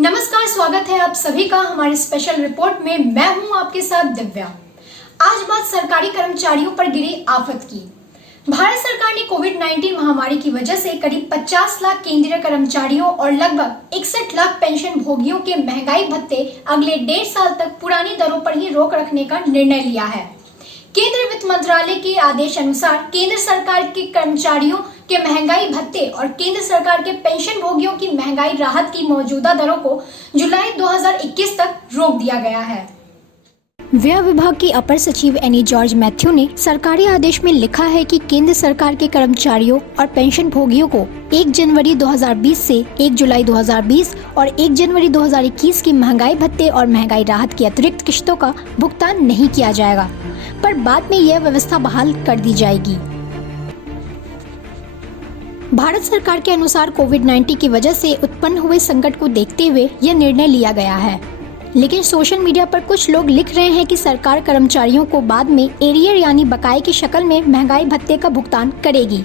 नमस्कार, स्वागत है आप सभी का हमारे स्पेशल रिपोर्ट में। मैं हूं आपके साथ दिव्या। आज बात सरकारी कर्मचारियों पर गिरी आफत की। भारत सरकार ने कोविड-19 महामारी की वजह से करीब 50 लाख केंद्रीय कर्मचारियों और लगभग 61 लाख पेंशन भोगियों के महंगाई भत्ते अगले 1.5 साल तक पुरानी दरों पर ही रोक रखने का निर्णय लिया है। केंद्रीय वित्त मंत्रालय के आदेश अनुसार केंद्र सरकार के कर्मचारियों के महंगाई भत्ते और केंद्र सरकार के पेंशन भोगियों की महंगाई राहत की मौजूदा दरों को जुलाई 2021 तक रोक दिया गया है। व्यय विभाग की अपर सचिव एनी जॉर्ज मैथ्यू ने सरकारी आदेश में लिखा है कि केंद्र सरकार के कर्मचारियों और पेंशन भोगियों को 1 जनवरी 2020 से 1 जुलाई 2020 और 1 जनवरी 2021 की महंगाई भत्ते और महंगाई राहत की अतिरिक्त किश्तों का भुगतान नहीं किया जाएगा, पर बाद में यह व्यवस्था बहाल कर दी जाएगी। भारत सरकार के अनुसार कोविड-19 की वजह से उत्पन्न हुए संकट को देखते हुए यह निर्णय लिया गया है, लेकिन सोशल मीडिया पर कुछ लोग लिख रहे हैं कि सरकार कर्मचारियों को बाद में एरियर यानी बकाये की शक्ल में महंगाई भत्ते का भुगतान करेगी।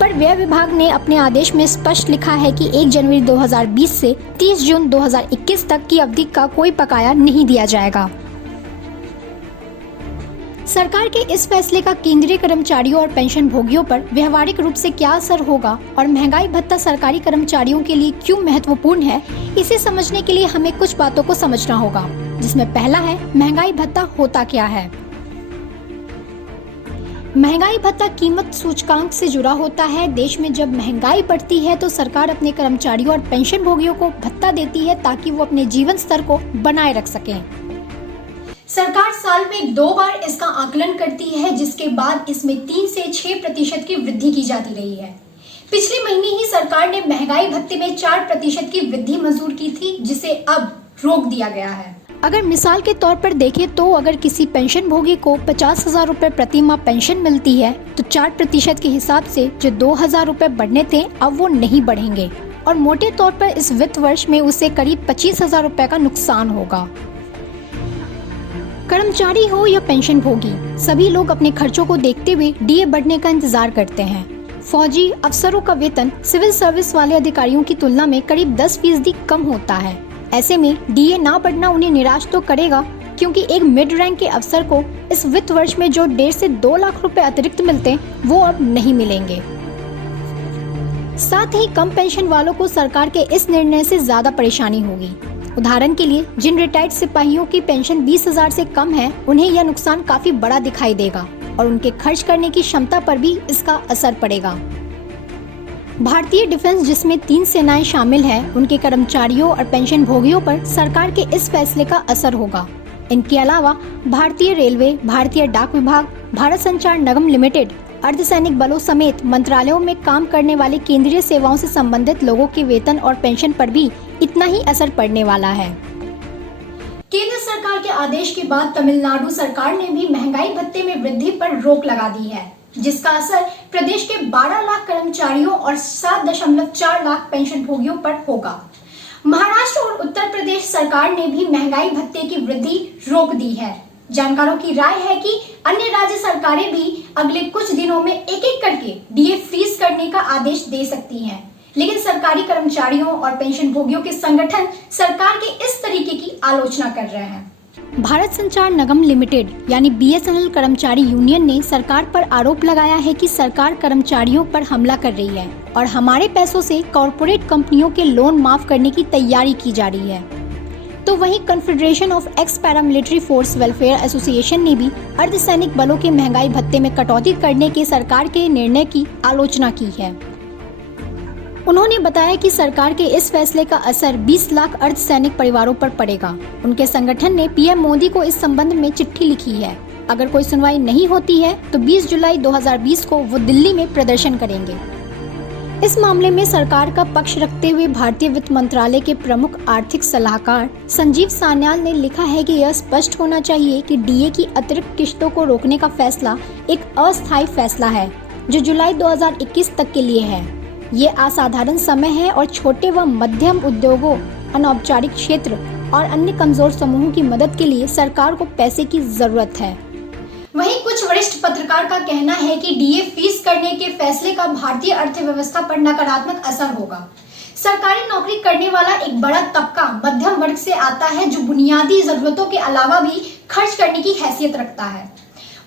पर व्यय विभाग ने अपने आदेश में स्पष्ट लिखा है कि 1 जनवरी 2020 से 30 जून 2021 तक की अवधि का कोई बकाया नहीं दिया जाएगा। सरकार के इस फैसले का केंद्रीय कर्मचारियों और पेंशन भोगियों पर व्यवहारिक रूप से क्या असर होगा और महंगाई भत्ता सरकारी कर्मचारियों के लिए क्यों महत्वपूर्ण है, इसे समझने के लिए हमें कुछ बातों को समझना होगा, जिसमें पहला है महंगाई भत्ता होता क्या है। महंगाई भत्ता कीमत सूचकांक से जुड़ा होता है। देश में जब महंगाई बढ़ती है तो सरकार अपने कर्मचारियों और पेंशन भोगियों को भत्ता देती है ताकि वो अपने जीवन स्तर को बनाए रख सकें। सरकार साल में 2 बार इसका आकलन करती है, जिसके बाद इसमें 3 से 6% की वृद्धि की जाती रही है। पिछले महीने ही सरकार ने महंगाई भत्ते में 4% की वृद्धि मंजूर की थी, जिसे अब रोक दिया गया है। अगर मिसाल के तौर पर देखें तो अगर किसी पेंशन भोगी को 50,000 रुपए प्रति माह पेंशन मिलती है तो 4% के हिसाब से जो 2,000 रुपए बढ़ने थे अब वो नहीं बढ़ेंगे और मोटे तौर पर इस वित्त वर्ष में उसे करीब 25,000 रुपए का नुकसान होगा। कर्मचारी हो या पेंशन भोगी, सभी लोग अपने खर्चों को देखते हुए डीए बढ़ने का इंतजार करते हैं। फौजी अफसरों का वेतन सिविल सर्विस वाले अधिकारियों की तुलना में करीब 10% कम होता है। ऐसे में डीए ना बढ़ना उन्हें निराश तो करेगा, क्योंकि एक मिड रैंक के अफसर को इस वित्त वर्ष में जो 1.5 से 2 लाख रुपए अतिरिक्त मिलते वो अब नहीं मिलेंगे। साथ ही कम पेंशन वालों को सरकार के इस निर्णय से ज्यादा परेशानी होगी। उदाहरण के लिए जिन रिटायर्ड सिपाहियों की पेंशन 20,000 से कम है, उन्हें यह नुकसान काफी बड़ा दिखाई देगा और उनके खर्च करने की क्षमता पर भी इसका असर पड़ेगा। भारतीय डिफेंस, जिसमें 3 सेनाएं शामिल हैं, उनके कर्मचारियों और पेंशन भोगियों पर सरकार के इस फैसले का असर होगा। इनके अलावा भारतीय रेलवे, भारतीय डाक विभाग, भारत संचार निगम लिमिटेड, अर्धसैनिक बलों समेत मंत्रालयों में काम करने वाले केंद्रीय सेवाओं से संबंधित लोगों के वेतन और पेंशन पर भी इतना ही असर पड़ने वाला है। केंद्र सरकार के आदेश के बाद तमिलनाडु सरकार ने भी महंगाई भत्ते में वृद्धि पर रोक लगा दी है, जिसका असर प्रदेश के 12 लाख कर्मचारियों और 7.4 लाख पेंशन भोगियों पर होगा। महाराष्ट्र और उत्तर प्रदेश सरकार ने भी महंगाई भत्ते की वृद्धि रोक दी है। जानकारों की राय है कि अन्य राज्य सरकारें भी अगले कुछ दिनों में एक-एक करके डीए फ्रीज करने का आदेश दे सकती हैं, लेकिन सरकारी कर्मचारियों और पेंशन भोगियों के संगठन सरकार के इस तरीके की आलोचना कर रहे हैं। भारत संचार निगम लिमिटेड यानी बीएसएनएल कर्मचारी यूनियन ने सरकार पर आरोप लगाया है कि सरकार कर्मचारियों पर हमला कर रही है और हमारे पैसों से कॉरपोरेट कंपनियों के लोन माफ करने की तैयारी की जा रही है। तो वहीं confederation of x paramilitary force welfare association ने भी अर्धसैनिक बलों के महंगाई भत्ते में कटौती करने के सरकार के निर्णय की आलोचना की है। उन्होंने बताया कि सरकार के इस फैसले का असर 20 लाख अर्धसैनिक परिवारों पर पड़ेगा। उनके संगठन ने पीएम मोदी को इस संबंध में चिट्ठी लिखी है। अगर कोई सुनवाई नहीं होती है तो 20 जुलाई 2020 को वो दिल्ली में प्रदर्शन करेंगे। इस मामले में सरकार का पक्ष रखते हुए भारतीय वित्त मंत्रालय के प्रमुख आर्थिक सलाहकार संजीव सान्याल ने लिखा है कि यह स्पष्ट होना चाहिए कि डीए की अतिरिक्त किश्तों को रोकने का फैसला एक अस्थायी फैसला है जो जुलाई 2021 तक के लिए है। ये असाधारण समय है और छोटे व मध्यम उद्योगों, अनौपचारिक क्षेत्र और अन्य कमजोर समूहों की मदद के लिए सरकार को पैसे की जरूरत है। वहीं कुछ वरिष्ठ पत्रकार का कहना है कि डीए फ्रीज करने के फैसले का भारतीय अर्थव्यवस्था पर नकारात्मक असर होगा। सरकारी नौकरी करने वाला एक बड़ा तबका मध्यम वर्ग से आता है, जो बुनियादी जरूरतों के अलावा भी खर्च करने की हैसियत रखता है।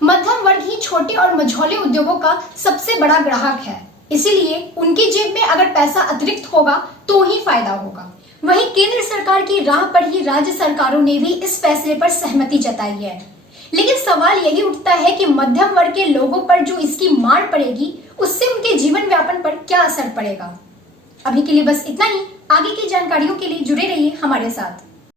मध्यम वर्ग ही छोटे और मझौले उद्योगों का सबसे बड़ा ग्राहक है, इसीलिए उनकी जेब में अगर पैसा अतिरिक्त होगा तो ही फायदा होगा। वहीं केंद्र सरकार की राह पर ही राज्य सरकारों ने भी इस फैसले पर सहमति जताई है। लेकिन सवाल यही उठता है कि मध्यम वर्ग के लोगों पर जो इसकी मार पड़ेगी, उससे उनके जीवन यापन पर क्या असर पड़ेगा। अभी के लिए बस इतना ही। आगे की जानकारियों के लिए जुड़े रहिए हमारे साथ।